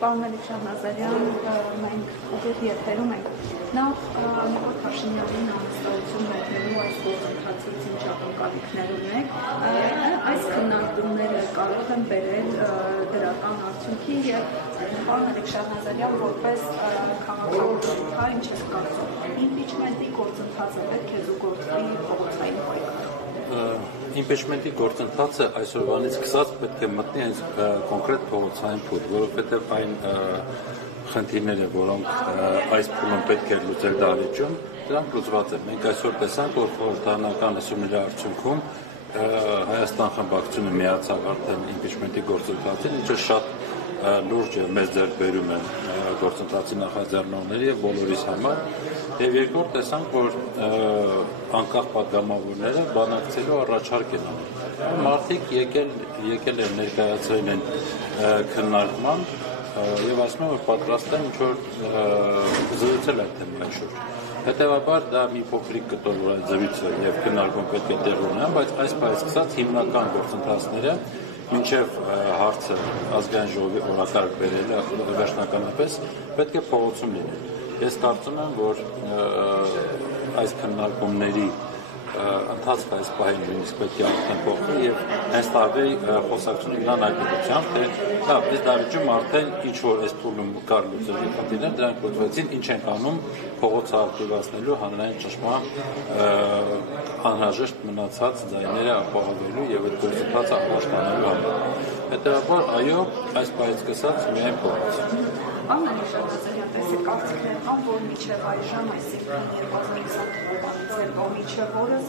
Պարոն Շահնազարյան, մենք ուղիղ եթերում ենք։ Նախ Նիկոլ Փաշինյանին անհստայություն մեկնելու այս գործընթացից ինչ ակնկալիքներ ունեք, այս քննարկումները կարող են բերել դրական արդյունքի եւ պարոն Շահնազարյան որպես քաղաքագլխար ինչ եք կարծում, իմպիչմենտի գործընթացը պետք է զուգորդվի փողոցային պայքարով։ Իմպիչմենտի գործընթացը այսօրվանից սկսած պետք է մտնի հենց կոնկրետ փողոցային փուլ, որովհետև այն խնդիրները, որոնք այս փուլում պետք է լուծել դահլիճում, դրանք լուծված են։ Մենք այսօր տեսանք, որ խորհրդարանական լսումների արդյունքում Հայաստան խմբակցությունը միացավ արդեն իմպիչմենտի գործընթացին, ինչը շատ լուրջ է մեծ ձեռքբերում է գործընթացի նախաձեռնողների եւ բոլորիս համար։ Եվ երկրորդ տեսանք, որ անկախ պատգամավորները բանակցելու առաջարկ են անում։ Մարդիկ եկել են ներկայացրել են քննարկման եւ ասում են, որ պատրաստ են ինչ-որ զրուցել այդ թեմայի շուրջ։ Հետևաբար դա մի փոքրիկ կտոր, որ այդ զրույցը եւ քննարկումը պետք է տեղի ունենան, բայց այս բանից սկսած հիմնական գործընթացները մինչև հարցը ազգային ժողովի օրակարգ բերելը վերջնականապես պետք է փողոցում լինել։ Ես կարծում եմ, որ այս քննարկումների ընթացքը այս պահին նույնիսկ պետք է արդեն փոխվի եւ հենց տարբեր խոսակցություն գնան այդ ուղղությամբ, թե դա այս դարիճում արդեն ինչ որ այս փուլում կար լուծելի խնդիրներ, դրանք լուծվեցին, ինչ են անում փողոցը ակտիվացնելու հանրային ճնշման անհրաժեշտ մնացած ձայները ապահովելու եւ այդ գործընթացը առաջ տանելու համար։ Հետեւաբար, այո, այս պահից սկսած միայն փողոց։ Պարոն Շահնազարյան, տեսեք, կարծիքներ կան, որ մինչև այժմ, այսինքն 2020 թվականից հետո, մինչև օրս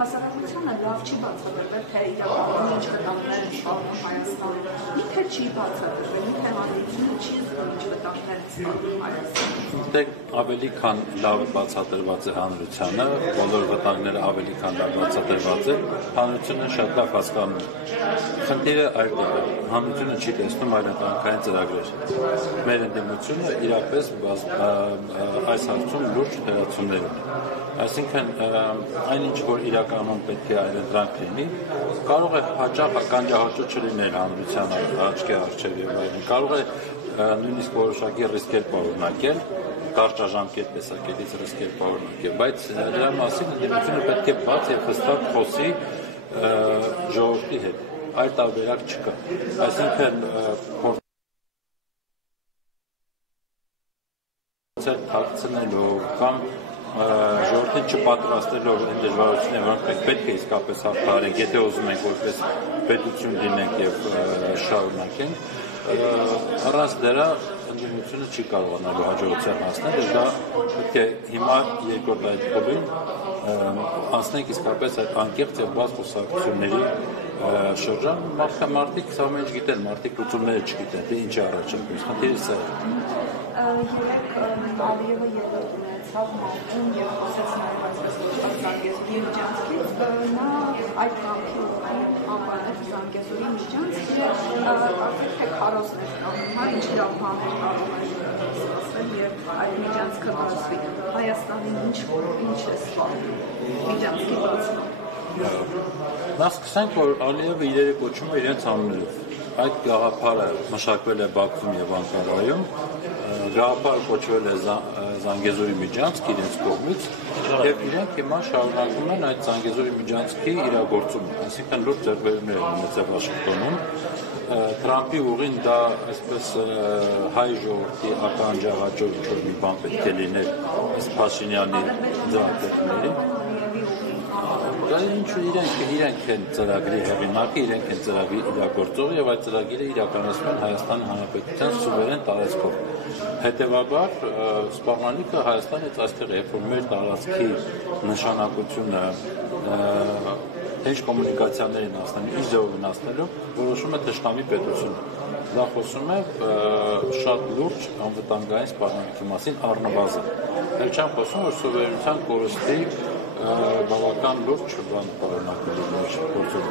հասարակությանը լավ չի բացատրվել, թե իրականում ինչ վտանգներ են սպառնում Հայաստանում։ Միթե չի բացատրվել, միթե հանրությունը չի զգում ինչ վտանգներ են սպառնում Հայաստանում։ Դե ավելի քան լավ բացատրված է հանրությանը, բոլոր վտանգները ավելի քան լավ բացատրված են, հանրությունը շատ լավ հասկանում է։ Խնդիրը այդտեղ է, հանրությունը չի տեսնում այլընտրանքային ծրագրեր։ Մեր ընդդիմությունը իրապես այս հարցում լուրջ թերացումներ ունի։ Այսինքն այնինչ որ իրականում պետք է այլընտրանք լինի, կարող է հաճախ ականջահաճո չլինել հանրության աչքի առջև եւ այլն։ Կարող է նույնիսկ որոշակի ռիսկեր պարունակել, կարճաժամկետ տեսակետից ռիսկեր պարունակել, բայց դրա մասին ընդդիմությունը պետք է բաց եւ հստակ խոսի ժողովրդի հետ։ Այլ տարբերակ չկա։ Այսինքն թաքցնելով կամ ժողովրդին չպատրաստելով այն դժվարությունները, որոնք պետք է իսկապես հաղթահարենք, եթե ուզում ենք որպես պետություն լինենք եւ շարունակենք, առանց դրա ընդդիմությունը չի կարողանալու հաջողության հասնել, եւ դա պետք է հիմա երկրորդ այդ փուլին անցնենք իսկապես այդ անկեղծ եւ բաց խոսակցությունների շրջան, մարդիկ ամեն ինչ գիտեն, մարդիկ լուծումները չգիտեն, թե ինչ է առաջարկում, խնդիրը սա է։ Երեք Ալիևը ելույթ ունեցավ Մալտում եւ խոսեց նաեւ այսպես Զանգեզուրի միջանցքից, նա այդ կամքի անվանել Զանգեզուրի միջանցք եւ կարծեք թե քարոզներ կան, ինչ լավ բաներ կարող է ասել եւ այդ միջանցքը բացվի։ Հայաստանին ինչ է սպառնում միջանցքի բացումը։ Նա սկսենք, որ Ալիևը իրերը կոչում է իրենց անուններով։ Այդ գաղափարը մշակվել է Բաքվում եւ Անկարայում, գաղափարը կոչվել է Զանգեզուրի միջանցք իրենց կողմից եւ իրենք հիմա շարունակում են այդ Զանգեզուրի միջանցքի իրագործումը, այսինքն լուրջ ձեռքբերումներ են ունեցել Վաշինգտոնում։ Թրամփի ուղին դա այսպես հայ ժողովրդի ականջահաճո ինչ-որ մի բան պետք է լիներ, ըստ Փաշինյանի ձեռքբերումների։ Դա ինչու իրենք են ծրագրի հեղինակը, իրենք են ծրագրի իրագործողը եւ այդ ծրագիրը իրականացնում են Հայաստանի Հանրապետության սուվերեն տարածքով։ Հետևաբար սպառնալիքը Հայաստանից այստեղ է, որ մեր տարածքի նշանակությունը հեչ կոմունիկացիաներին հասնելու, ինչ ձևով վնասնելու, որոշում է թշնամի պետությունը։ Դա խոսում է շատ լուրջ անվտանգային սպառնալիքի մասին առնվազն։ Էլ չեմ խոսում, որ սուվերենության կորստի բավական լուրջ բան պարունակելու գործողություն։